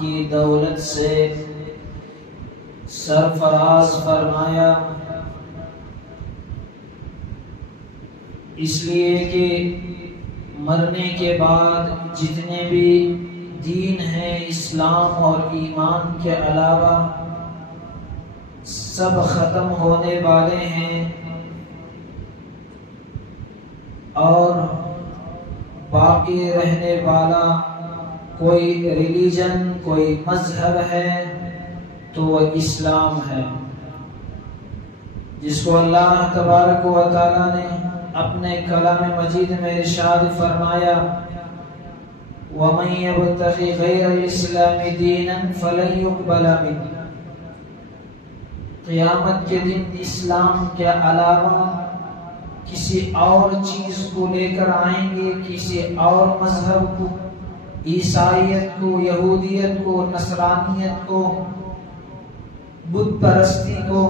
کی دولت سے سرفراز فرمایا، اس لیے کہ مرنے کے بعد جتنے بھی دین ہیں اسلام اور ایمان کے علاوہ سب ختم ہونے والے ہیں، اور باقی رہنے والا کوئی ریلیجن، کوئی مذہب ہے تو وہ اسلام ہے، جس کو اللہ تبارک و تعالی نے اپنے کلام مجید میں ارشاد فرمایا، وَمَن يَبْتَغِ غَيْرَ الْإِسْلَامِ دِينًا فَلَن يُقْبَلَ مِنْهُ۔ قیامت کے دن اسلام کے علاوہ کسی اور چیز کو لے کر آئیں گے، کسی اور مذہب کو، عیسائیت کو، یہودیت کو، نصرانیت کو، بت پرستی کو،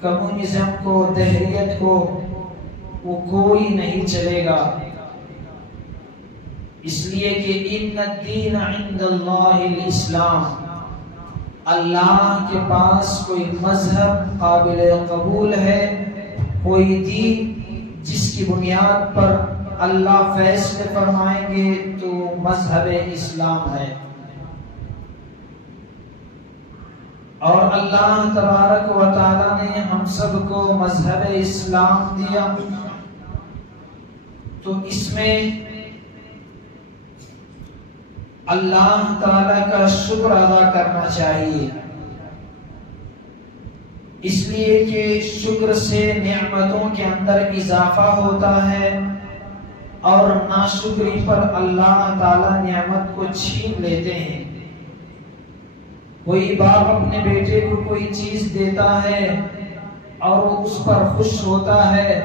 کمیونزم کو، دہریت کو، وہ کوئی نہیں چلے گا، اس لیے کہ ان الدین عند اللہ الاسلام، اللہ کے پاس کوئی مذہب قابل قبول ہے، کوئی دین جس کی بنیاد پر اللہ فیصلے فرمائیں گے تو مذہب اسلام ہے۔ اور اللہ تبارک و تعالی نے ہم سب کو مذہب اسلام دیا، تو اس میں اللہ تعالی کا شکر ادا کرنا چاہیے، اس لیے کہ شکر سے نعمتوں کے اندر اضافہ ہوتا ہے، اور ناشکری پر اللہ تعالی نعمت کو چھین لیتے ہیں۔ کوئی باپ اپنے بیٹے کو کوئی چیز دیتا ہے اور وہ اس پر خوش ہوتا ہے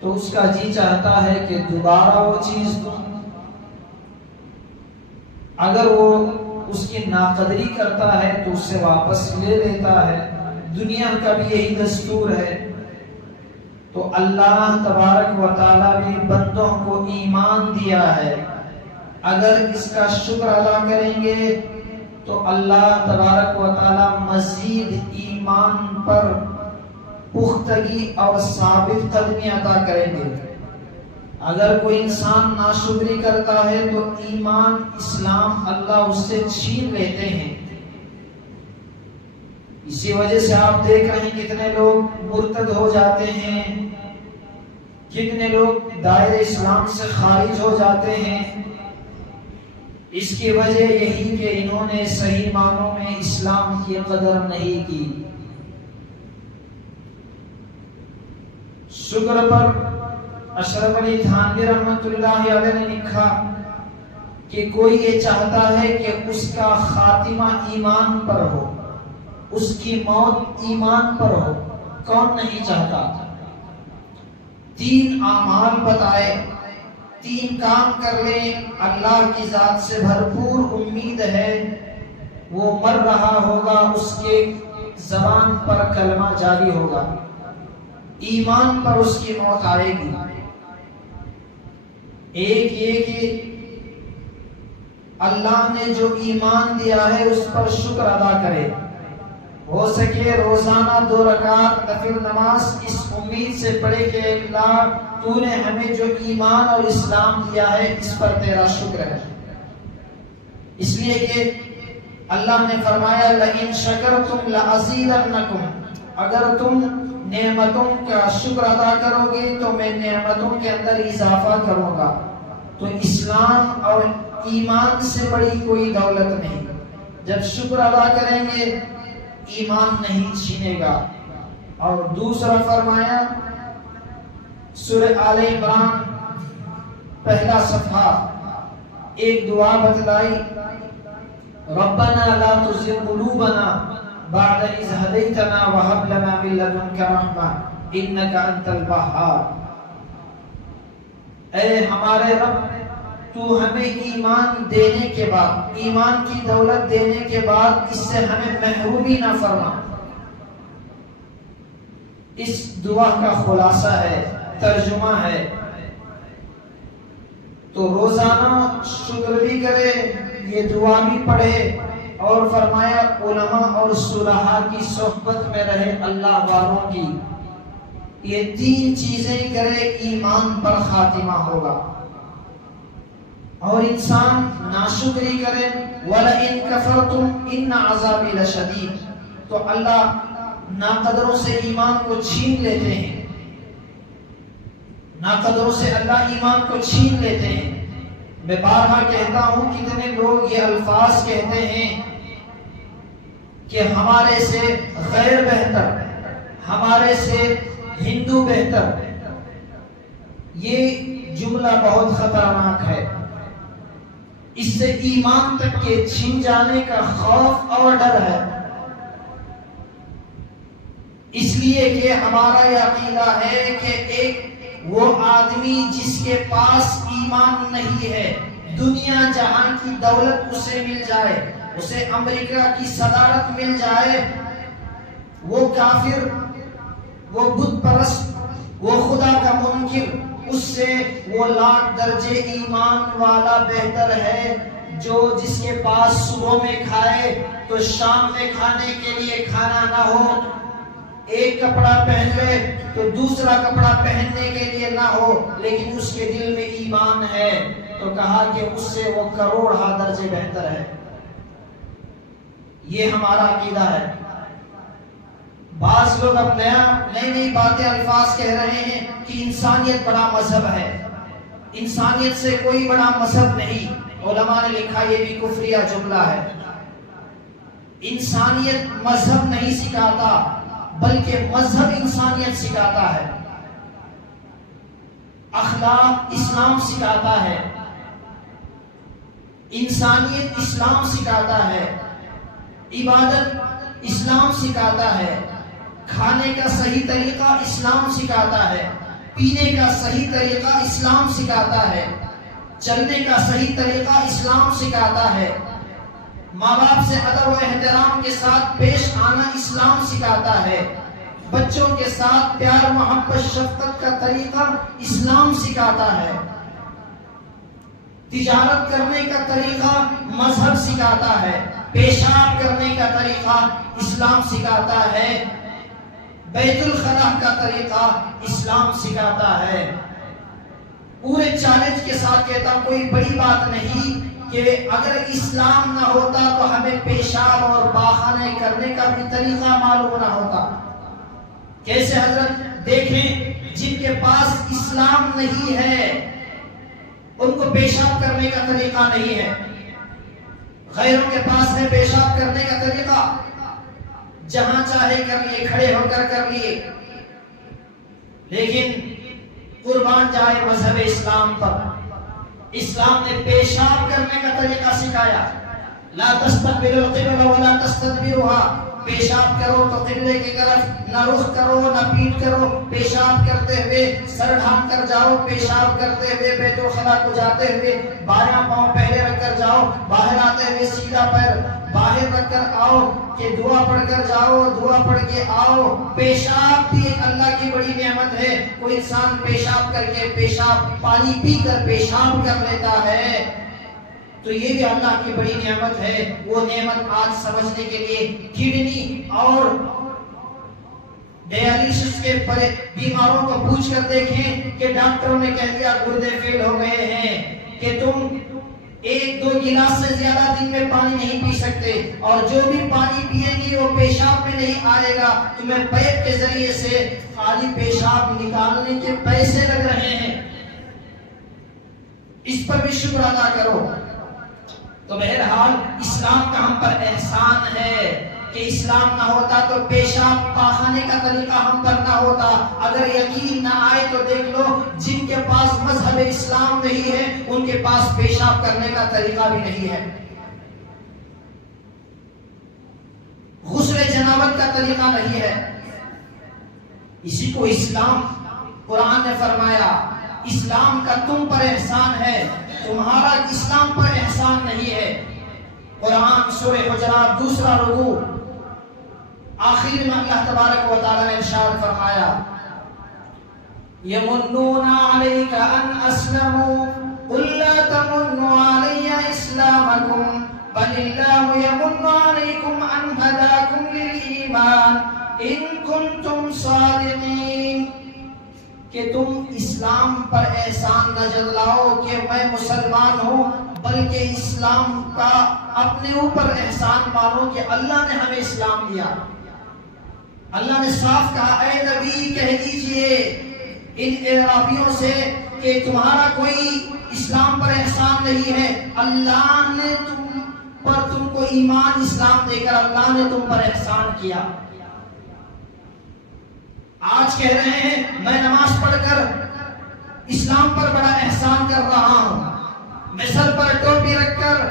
تو اس کا جی چاہتا ہے کہ دوبارہ وہ چیز دوں، اگر وہ اس کی ناقدری کرتا ہے تو اسے واپس لے لیتا ہے، دنیا کا بھی یہی دستور ہے۔ تو اللہ تبارک و تعالی بھی بندوں کو ایمان دیا ہے، اگر اس کا شکر ادا کریں گے تو اللہ تبارک و تعالی مزید ایمان پر پختگی اور ثابت قدمی عطا کریں گے۔ اگر کوئی انسان ناشکری کرتا ہے تو ایمان اسلام اللہ اس سے چھین لیتے ہیں۔ اسی وجہ سے آپ دیکھ رہے ہیں کتنے لوگ مرتد ہو جاتے ہیں، کتنے لوگ دائرہ اسلام سے خارج ہو جاتے ہیں۔ اس کی وجہ یہی کہ انہوں نے صحیح معنوں میں اسلام کی قدر نہیں کی۔ شکر پر اشرف علی تھانوی رحمۃ اللہ علیہ نے لکھا کہ کوئی یہ چاہتا ہے کہ اس کا خاتمہ ایمان پر ہو، اس کی موت ایمان پر ہو، کون نہیں چاہتا؟ 3 اعمال بتائے، 3 کام کر لیں، اللہ کی ذات سے بھرپور امید ہے وہ مر رہا ہوگا، اس کے زبان پر کلمہ جاری ہوگا، ایمان پر اس کی موت آئے گی۔ ایک یہ کہ اللہ نے جو ایمان دیا ہے اس پر شکر ادا کرے، ہو سکے روزانہ 2 رکعت نفل نماز اس امید سے پڑھے کہ اللہ تو نے ہمیں جو ایمان اور اسلام دیا ہے اس پر تیرا شکر ہے، اس لیے کہ اللہ نے فرمایا لئن شکرتم لازیدنکم، اگر تم نعمتوں کا شکر ادا کرو گے تو میں نعمتوں کے اندر اضافہ کروں گا۔ تو اسلام اور ایمان سے بڑی کوئی دولت نہیں، جب شکر ادا کریں گے ایمان نہیں چھینے گا۔ اور دوسرا فرمایا سورہ آل عمران پہلا صفحہ، ایک دعا بتلائی، ربنا لا تزغ قلوبنا بعد اذ هديتنا وهب لنا من لدنك رحمة انك انت الوهاب۔ اے ہمارے رب، تو ہمیں ایمان دینے کے بعد، ایمان کی دولت دینے کے بعد اس سے ہمیں محرومی نہ فرما۔ اس دعا کا خلاصہ ہے، ترجمہ ہے۔ تو روزانہ شکر بھی کرے، یہ دعا بھی پڑھے اور فرمایا علماء اور صلحاء کی صحبت میں رہے، اللہ والوں کی. یہ 3 چیزیں کرے، ایمان پر خاتمہ ہوگا. اور انسان ناشکری کرے، وَلَئِن كَفَرْتُمْ إِنَّ عَذَابِي لَشَدِيدٌ، تو اللہ ناقدروں سے ایمان کو چھین لیتے ہیں. ناقدروں سے اللہ ایمان کو چھین لیتے ہیں. میں بارہا کہتا ہوں، کتنے لوگ یہ الفاظ کہتے ہیں کہ ہمارے سے غیر بہتر، ہمارے سے ہندو بہتر. یہ جملہ بہت خطرناک ہے. اس سے ایمان تک کے چھن جانے کا خوف اور ڈر ہے. اس لیے کہ ہمارا یہ عقیدہ ہے کہ ایک وہ آدمی جس کے پاس ایمان نہیں ہے، دنیا جہاں کی دولت اسے مل جائے، اسے امریکہ کی صدارت مل جائے، وہ کافر، وہ بت پرست، وہ خدا کا منکر، اس سے وہ 1,00,000 درجے ایمان والا بہتر ہے، جو جس کے پاس صبح میں کھائے تو شام میں کھانے کے لیے کھانا نہ ہو، ایک کپڑا پہن لے تو دوسرا کپڑا پہننے کے لیے نہ ہو، لیکن اس کے دل میں ایمان ہے، تو کہا کہ اس سے وہ کروڑ درجے بہتر ہے. یہ ہمارا عقیدہ ہے. بعض لوگ اب نئی باتیں الفاظ کہہ رہے ہیں کہ انسانیت بڑا مذہب ہے. انسانیت سے کوئی بڑا مذہب نہیں. علماء نے لکھا یہ بھی کفریہ جملہ ہے. انسانیت مذہب نہیں سکھاتا، بلکہ مذہب انسانیت سکھاتا ہے. اخلاق اسلام سکھاتا ہے، انسانیت اسلام سکھاتا ہے، عبادت اسلام سکھاتا ہے، کھانے کا صحیح طریقہ اسلام سکھاتا ہے، پینے کا صحیح طریقہ اسلام سکھاتا ہے، چلنے کا صحیح طریقہ اسلام سکھاتا ہے، ماں باپ سے ادب و احترام کے ساتھ پیش آنا اسلام سکھاتا ہے، بچوں کے ساتھ پیار محبت شفقت کا طریقہ اسلام سکھاتا ہے، تجارت کرنے کا طریقہ مذہب سکھاتا ہے، پیشاب کرنے کا طریقہ اسلام سکھاتا ہے، بیت الخلاء کا طریقہ اسلام سکھاتا ہے. پورے چیلنج کے ساتھ کہتا ہوں، کوئی بڑی بات نہیں کہ اگر اسلام نہ ہوتا تو ہمیں پیشاب اور پاخانے کرنے کا بھی طریقہ معلوم نہ ہوتا. کیسے حضرت دیکھیں، جن کے پاس اسلام نہیں ہے ان کو پیشاب کرنے کا طریقہ نہیں ہے. غیروں کے پاس ہے پیشاب کرنے کا طریقہ، جہاں چاہے کر لیے، کھڑے ہو کر لیے. لیکن قربان جائے مذہب اسلام پر، اسلام نے پیشاب کرنے کا طریقہ سکھایا. لا تستقبلوا القبلة ولا تستدبروها، پیشاب کرو تو قبلے کی طرف نہ رخ کرو نہ پیٹ کرو. پیشاب کرتے ہوئے سر ڈھانپ کر جاؤ، پیشاب کرتے ہوئے بیت الخلاء کو جاتے ہوئے بایاں پاؤں پہلے رکھ کر جاؤ، باہر آتے ہوئے سیدھا پیر باہر رکھ کر آؤ کہ دعا پڑھ کر جاؤ، دعا پڑھ کے آؤ. پیشاب بھی ایک اللہ کی بڑی نعمت ہے. کوئی انسان پیشاب کر کے، پیشاب پانی پی کر پیشاب کر لیتا ہے تو یہ بھی اللہ کی بڑی نعمت ہے. وہ نعمت آج سمجھنے کے لیے کڈنی اور ڈیالیسس کے بیماروں کو پوچھ کر دیکھیں کہ ڈاکٹروں نے کہہ دیا گردے فیل ہو گئے ہیں کہ تم 1-2 گلاس سے زیادہ دن میں پانی نہیں پی سکتے، اور جو بھی پانی پیے گی وہ پیشاب میں نہیں آئے گا، تمہیں پیپ کے ذریعے سے خالی پیشاب نکالنے کے پیسے لگ رہے ہیں. اس پر بھی شکر ادا کرو. تو بہرحال اسلام کا ہم پر احسان ہے کہ اسلام نہ ہوتا تو پیشاب پاخانے کا طریقہ ہم پر نہ ہوتا. اگر یقین نہ آئے تو دیکھ لو، جن کے پاس مذہب اسلام نہیں ہے ان کے پاس پیشاب کرنے کا طریقہ بھی نہیں ہے، غسل جنابت کا طریقہ نہیں ہے. اسی کو اسلام، قرآن نے فرمایا اسلام کا تم پر احسان ہے، تمہارا اسلام پر احسان نہیں ہے. قرآن سورہ حجرات 2 رکوع آخر میں اللہ تبارک و تعالی نے ارشاد فرمایا یمنون علیک ان اسلموا قل لا تمنوا علی اسلامکم بل اللہ یمن علیکم ان ہداکم للایمان ان کنتم صادقین، کہ تم اسلام پر احسان نہ جتلاؤ کہ میں مسلمان ہوں، بلکہ اسلام کا اپنے اوپر احسان مانو کہ اللہ نے ہمیں اسلام دیا۔ اللہ نے صاف کہا اے نبی کہہ دیجئے ان اعرابیوں سے کہ تمہارا کوئی اسلام پر احسان نہیں ہے، اللہ نے تم کو ایمان اسلام دے کر اللہ نے تم پر احسان کیا۔ آج کہہ رہے ہیں میں نماز پڑھ کر اسلام پر بڑا احسان کر رہا ہوں، میں سر پر ٹوپی رکھ کر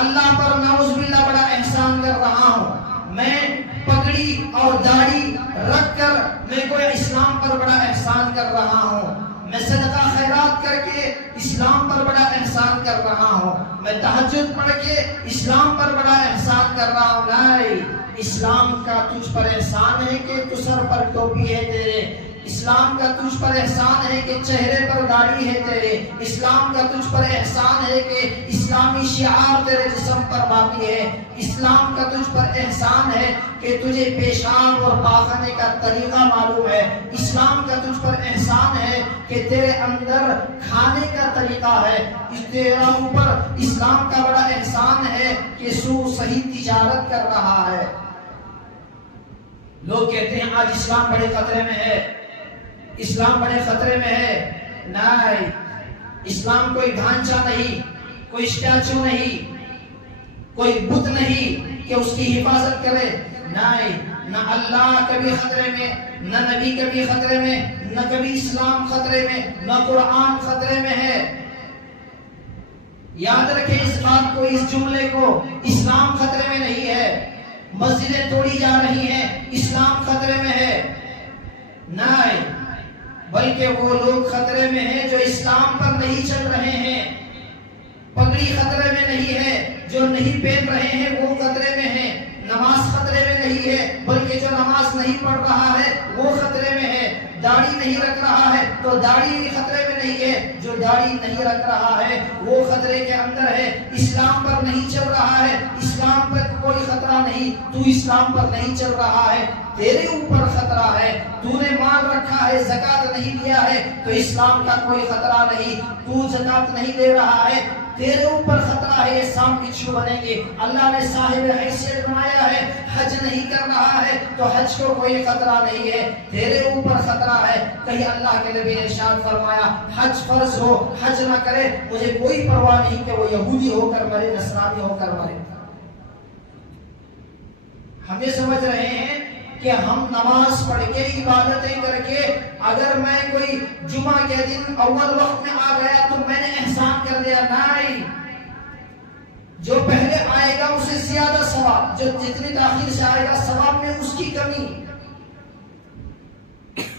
اللہ پر نعوذ باللہ بڑا احسان کر رہا ہوں، میں پگڑی اور داڑھی رکھ کر میں کوئی اسلام پر بڑا احسان کر رہا ہوں، میں صدقہ خیرات کر کے اسلام پر بڑا احسان کر رہا ہوں، میں تہجد پڑھ کے اسلام پر بڑا احسان کر رہا ہوں۔ نہیں، اسلام کا تجھ پر احسان ہے کہ تو سر پر ٹوپی ہے تیرے، اسلام کا تجھ پر احسان ہے کہ چہرے پر داڑھی ہے تیرے، اسلام کا تجھ پر احسان ہے کہ اسلامی شعار تیرے جسم پر باقی ہے، اسلام کا تجھ پر احسان ہے کہ تجھے پیشاب اور پاخانے کا طریقہ معلوم ہے، اسلام کا تجھ پر احسان ہے کہ تیرے اندر کھانے کا طریقہ ہے، تیرے اوپر اسلام کا بڑا احسان ہے کہ صحیح تجارت کر رہا ہے۔ لوگ کہتے ہیں آج اسلام بڑے خطرے میں ہے، اسلام بڑے خطرے میں ہے۔ نہیں، اسلام کوئی ڈھانچہ نہیں، کوئی اسٹیچو نہیں، کوئی بت نہیں کہ اس کی حفاظت کرے۔ نہیں، نہ اللہ کبھی خطرے میں، نہ نبی کبھی خطرے میں، نہ کبھی اسلام خطرے میں، نہ قرآن خطرے میں ہے۔ یاد رکھیں اس بات کو، اس جملے کو، اسلام خطرے میں نہیں ہے۔ مسجدیں توڑی جا رہی ہیں، اسلام خطرے میں ہے؟ نہیں، بلکہ وہ لوگ خطرے میں ہیں جو اسلام پر نہیں چل رہے ہیں۔ پگڑی خطرے میں نہیں ہے، جو نہیں پہن رہے ہیں وہ خطرے میں ہیں۔ نماز خطرے میں نہیں ہے، بلکہ جو نماز نہیں پڑھ رہا ہے وہ خطرے میں ہے۔ داڑھی نہیں رکھ رہا ہے تو داڑھی بھی خطرے میں نہیں ہے، جو داڑھی نہیں رکھ رہا ہے وہ خطرے کے اندر ہے۔ اسلام پر نہیں چل رہا ہے، اسلام پر کوئی خطرہ نہیں، تو اسلام پر نہیں چل رہا ہے، تیرے اوپر خطرہ ہے۔ تو نے مال رکھا ہے، زکوٰۃ نہیں دیا ہے تو اسلام کا کوئی خطرہ نہیں، تو زکوٰۃ نہیں دے رہا ہے، تیرے اوپر خطرہ ہے، یہ سام بچھو بنیں گے۔ اللہ نے صاحب حیثیت بنایا ہے، حج نہیں کر رہا ہے تو حج کو کوئی خطرہ نہیں ہے، تیرے اوپر خطرہ ہے۔ کہیں اللہ کے نبی نے ارشاد فرمایا حج فرض ہو، حج نہ کرے، مجھے کوئی پرواہ نہیں کہ وہ یہودی ہو کر مرے، نصرانی ہو کر مرے۔ ہم یہ سمجھ رہے ہیں کہ ہم نماز پڑھ کے عبادتیں کر کے اگر میں کوئی جمعہ کے دن اول وقت میں آ گیا تو میں نے احسان کر دیا۔ نہیں، جو پہلے آئے گا اسے زیادہ ثواب، جو جتنی تاخیر سے آئے گا ثواب میں اس کی کمی،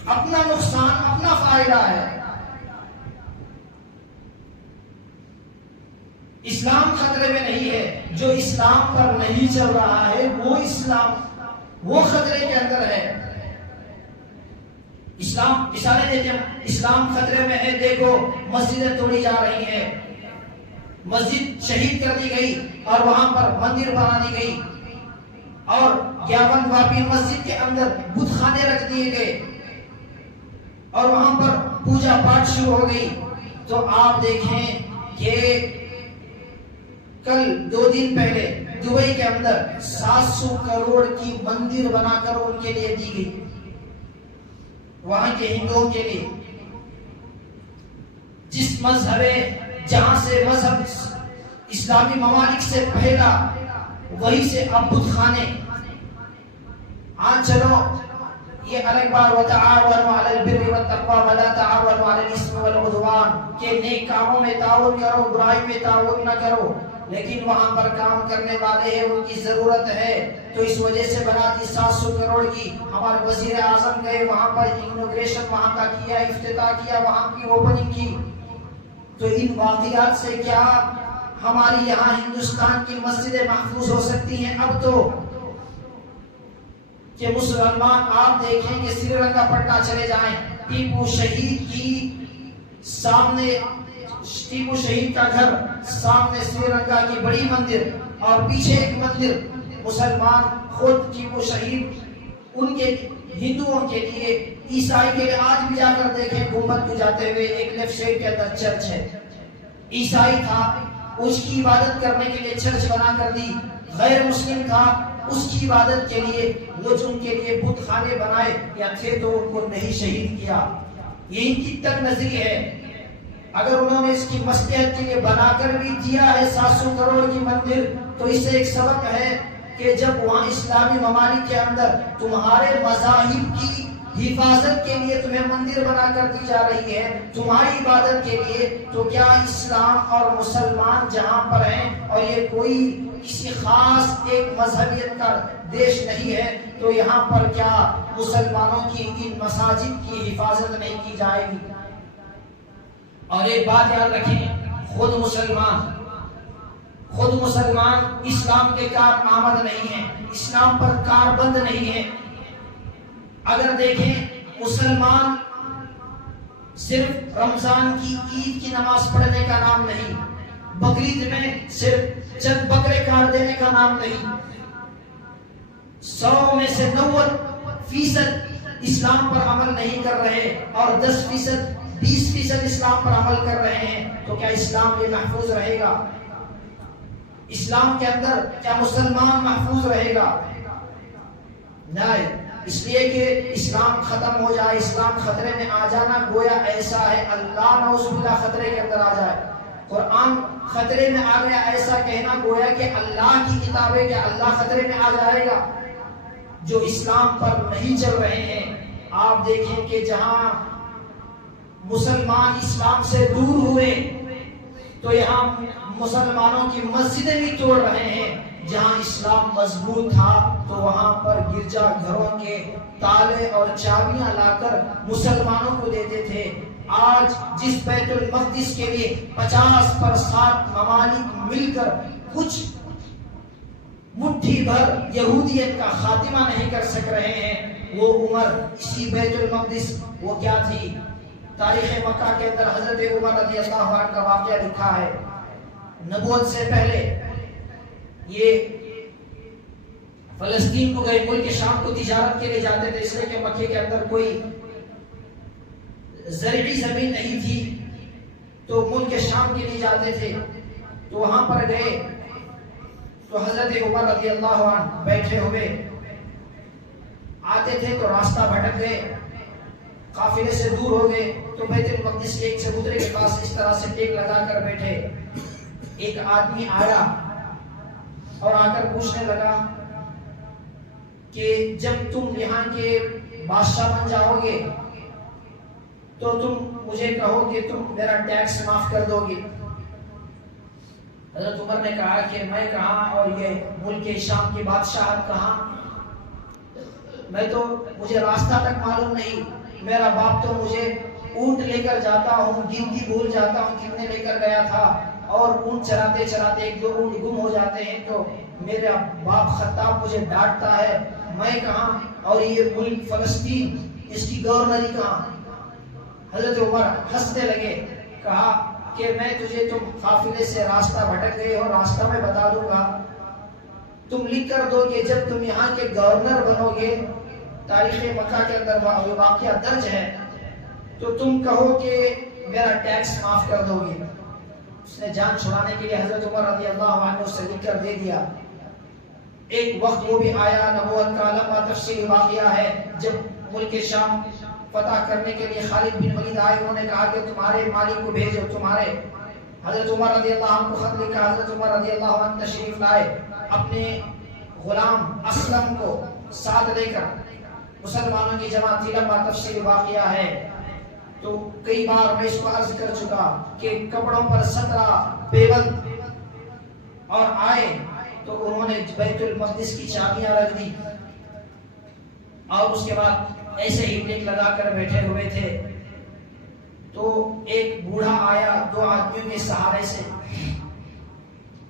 اپنا نقصان اپنا فائدہ ہے۔ اسلام خطرے میں نہیں ہے، جو اسلام پر نہیں چل رہا ہے وہ اسلام، وہ خطرے کے اندر ہے۔ اسلام مثالیں دیتے ہیں، اسلام خطرے میں ہے۔ دیکھو مسجدیں توڑی جا رہی ہیں، مسجد شہید کر دی گئی اور وہاں پر مندر بنا دی گئی، اور 51 واپی مسجد کے اندر بت خانے رکھ دیے گئے اور وہاں پر پوجا پاٹ شروع ہو گئی۔ تو آپ دیکھیں کہ کل 2 دن پہلے دبئی کے اندر 700 کروڑ کی مندر بنا کر ان کے لیے دی گئی، وہاں کے ہندوؤں کے لیے۔ جس مذہب، جہاں سے مذہب اسلامی ممالک سے پھیلا وہی سے اب بت خانے۔ چلو یہ الگ بات، وتعاونوا علی البر والتقوی ولا تعاونوا علی الاثم والعدوان، کہ نیک کاموں میں تعاون کرو، برائی میں تعاون نہ کرو۔ لیکن وہاں پر کام کرنے والے ہیں، ان کی ضرورت ہے، تو اس وجہ سے بنا دی 700 کروڑ کی۔ ہمارے وزیر اعظم گئے وہاں پر، انوگریشن وہاں کا کیا، افتتاح کیا، وہاں کی اوپننگ کی۔ تو ان واقعات سے کیا ہماری یہاں ہندوستان کی مسجدیں محفوظ ہو سکتی ہیں؟ اب تو کہ مسلمان آپ دیکھیں کہ سری لنکا پٹنہ چلے جائیں، ٹیپو شہید کی سامنے، ٹیپو شہید کا گھر سامنے، سری لنکا کی بڑی مندر اور پیچھے ایک مندر مسلمان خود کی وہ شہید ان کے ہندوؤں کے لیے عیسائی کے لیے آج بھی جا کر دیکھیں گنبد کو جاتے ہوئے ایک لیفٹ سائڈ کے اندر چرچ ہے. عیسائی تھا اس کی عبادت کرنے کے لیے چرچ بنا کر دی, غیر مسلم تھا اس کی عبادت کے لیے وہ جو ان کے لیے بت خانے بنائے یا تھے تو ان کو نہیں شہید کیا. یہ ان کی تک نظری ہے. اگر انہوں نے اس کی مصلحت کے لیے بنا کر بھی دیا ہے 700 کروڑ کی مندر تو اس سے ایک سبق ہے کہ جب وہاں اسلامی ممالک کے اندر تمہارے مذاہب کی حفاظت کے لیے تمہیں مندر بنا کر دی جا رہی ہے تمہاری عبادت کے لیے, تو کیا اسلام اور مسلمان جہاں پر ہیں اور یہ کوئی کسی خاص ایک مذہبیت کا دیش نہیں ہے تو یہاں پر کیا مسلمانوں کی ان مساجد کی حفاظت نہیں کی جائے گی؟ اور ایک بات یاد رکھیں, خود مسلمان اسلام کے کار آمد نہیں ہیں, اسلام پر کار بند نہیں ہے. اگر دیکھیں مسلمان صرف رمضان کی عید کی نماز پڑھنے کا نام نہیں, بقرعید میں صرف چند بکرے کاٹ دینے کا نام نہیں, 100 میں سے 90% اسلام پر عمل نہیں کر رہے اور 20% اسلام پر عمل کر رہے ہیں, تو کیا اسلام یہ محفوظ رہے گا؟ اسلام کے اندر کیا مسلمان محفوظ رہے گا؟ نہیں. اس لیے کہ اسلام ختم ہو جائے, اسلام خطرے میں آ جانا گویا ایسا ہے اللہ نعوذ باللہ خطرے کے اندر آ جائے. قرآن خطرے میں آ گیا ایسا کہنا گویا کہ اللہ کی کتاب ہے کہ اللہ خطرے میں آ جائے گا. جو اسلام پر نہیں چل رہے ہیں, آپ دیکھیں کہ جہاں مسلمان اسلام سے دور ہوئے تو یہاں مسلمانوں کی مسجدیں بھی توڑ رہے ہیں. جہاں اسلام مضبوط تھا تو وہاں پر گرجا گھروں کے تالے اور چابیاں لا کر مسلمانوں کو دیتے تھے. آج جس بیت المقدس کے لیے 50% ممالک مل کر کچھ مٹھی بھر یہودیت کا خاتمہ نہیں کر سک رہے ہیں, وہ عمر اسی بیت المقدس وہ کیا تھی؟ تاریخ مکہ کے اندر حضرت عمر رضی اللہ عنہ کا واقعہ لکھا ہے. نبوت سے پہلے یہ فلسطین کو گئے, ملک شام کو تجارت کے لیے جاتے تھے, اس لیے کہ مکے کے اندر کوئی زرعی زمین نہیں تھی تو ملک شام کے لیے جاتے تھے. تو وہاں پر گئے تو حضرت عمر رضی اللہ عنہ بیٹھے ہوئے آتے تھے تو راستہ بھٹک گئے, قافلے سے دور ہو گئے تو بیت المقدس کے ایک چبوترے کے پاس اس طرح سے ٹیک لگا کر بیٹھے. ایک آدمی آیا اور آ کر پوچھنے لگا کہ جب تم یہاں کے بادشاہ بن جاؤ گے تو تم مجھے کہو کہ تم میرا ٹیکس معاف کر دو گے. حضرت عمر نے کہا کہ میں کہاں اور یہ ملک شام کی بادشاہت کہاں, مجھے راستہ تک معلوم نہیں. میرا باپ تو مجھے اونٹ لے کر جاتا ہوں, گنتی بھول جاتا ہوں کتنے لے کر گیا تھا, اور اونٹ چلاتے چلاتے 1-2 اونٹ گم ہو جاتے ہیں تو میرا باپ خطاب مجھے ڈانٹتا ہے, میں کہاں اور یہ ملک فلسطین اس کی گورنری کہاں. حضرت عمر ہنسنے لگے, کہا کہ میں تجھے تم قافلے سے راستہ بھٹک گئے ہو, راستہ میں بتا دوں گا, تم لکھ کر دو کہ جب تم یہاں کے گورنر بنو گے, تاریخ مکہ کے اندر واقعہ درج ہے, تو تم کہو کہ میرا ٹیکس معاف کر دو گے. اس نے جان چھڑانے کے لیے حضرت عمر رضی اللہ عنہ سے لکھ کر دے دیا. ایک وقت وہ بھی آیا, نبوت کا لمبا تفصیلی واقعہ ہے, جب ملک شام فتح کرنے کے لیے خالد بن ولید آئے, انہوں نے کہا کہ تمہارے مالک کو بھیجو, تمہارے حضرت عمر رضی اللہ عنہ کو خط لکھا. حضرت عمر رضی اللہ عنہ تشریف لائے, اپنے غلام اسلم کو ساتھ لے کر مسلمانوں کی جماعت تھی. لمبا تفصیلی واقعہ ہے, تو کئی بار میں اس کو عرض کر چکا کہ کپڑوں پر 17 پیبند اور آئے تو انہوں نے بیت المقدس کی چابیاں رکھ دی اور اس کے بعد ایسے ہی ٹیک لگا کر بیٹھے ہوئے تھے. تو ایک بوڑھا آیا 2 آدمیوں کے سہارے سے,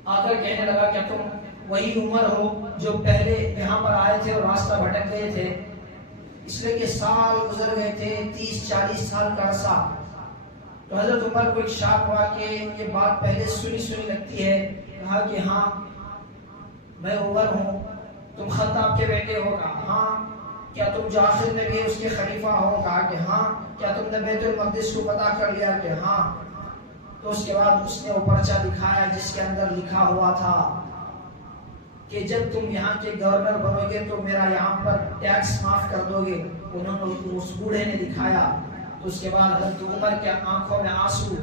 آ کر کہنے لگا کہ تم وہی عمر ہو جو پہلے یہاں پر آئے تھے اور راستہ بھٹک گئے تھے. اس لیے کہ سال گزر گئے تھے, 30-40 سال کا عرصہ. تو حضرت عمر کو ایک شاک ہوا کہ یہ بات پہلے سنی لگتی ہے. کہا کہ ہاں میں عمر ہوں، تم خطاب کے بیٹے ہو؟ کہا ہاں۔ کیا تم جو آخر نبی ہے اس کے خلیفہ ہو؟ کہا کہ ہاں۔ کیا تم نے بیت المقدس کو فتح کر لیا؟ کہ ہاں۔ تو اس کے بعد اس نے وہ پرچہ دکھایا جس کے اندر لکھا ہوا تھا کہ جب تم یہاں کے گورنر بنو گے تو میرا یہاں پر ٹیکس معاف کر دو گے۔ انہوں نے اس بوڑھے نے دکھایا تو اس کے بعد حضرت عمر کے آنکھوں میں آنسو۔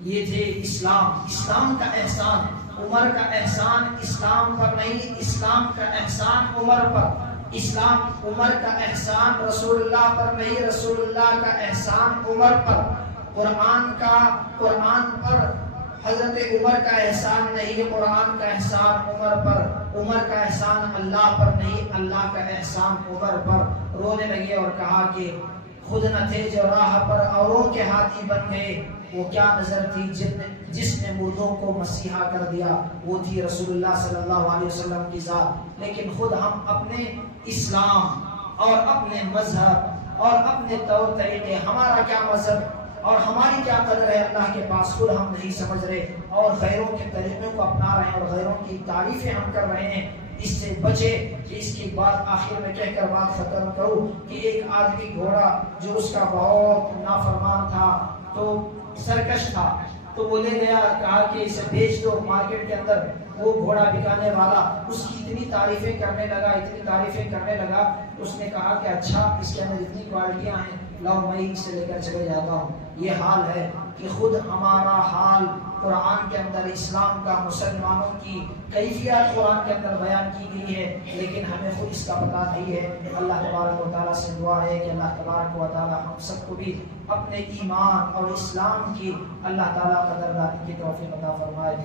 یہ تھے اسلام کا احسان۔ عمر کا احسان اسلام پر نہیں، اسلام کا احسان عمر پر۔ عمر کا احسان رسول اللہ پر نہیں، رسول اللہ کا احسان عمر پر۔ قرآن پر حضرت عمر کا احسان نہیں، قرآن کا احسان عمر پر۔ عمر کا احسان اللہ پر نہیں، اللہ کا احسان عمر پر۔ رونے لگے اور کہا کہ خود نہ تھے جو راہ پر اوروں کے ہاتھی بن گئے، وہ کیا نظر تھی جس نے مردوں کو مسیحا کر دیا، وہ تھی رسول اللہ صلی اللہ علیہ وسلم کی ذات۔ لیکن خود ہم اپنے اسلام اور اپنے مذہب اور اپنے طور طریقے، ہمارا کیا مذہب اور ہماری کیا قدر ہے اللہ کے پاس، خود ہم نہیں سمجھ رہے اور غیروں کے طریقوں کو اپنا رہے ہیں اور غیروں کی تعریفیں ہم کر رہے ہیں۔ اس سے بچے کہ اس کی بات آخر میں کہہ کر بات ختم کروں کہ ایک آدمی گھوڑا جو اس کا بہت نافرمان تھا تو سرکش تھا، تو وہ لے گیا، کہا کہ اسے بیچ دو مارکیٹ کے اندر۔ وہ گھوڑا بکانے والا اس کی اتنی تعریفیں کرنے لگا، اس نے کہا کہ اچھا اس کے اندر اتنی کوالٹیاں ہیں، لاؤ میں اسے لے کر چلے جاتا ہوں۔ یہ حال ہے کہ خود ہمارا حال قرآن کے اندر اسلام کا، مسلمانوں کی کیفیت قرآن کے اندر بیان کی گئی ہے، لیکن ہمیں خود اس کا پتہ نہیں ہے۔ اللہ تبارک و تعالیٰ سے دعا ہے کہ اللہ تبارک و تعالیٰ ہم سب کو بھی اپنے ایمان اور اسلام کی اللہ تعالیٰ قدردانی کی توفیق عطا فرمائے۔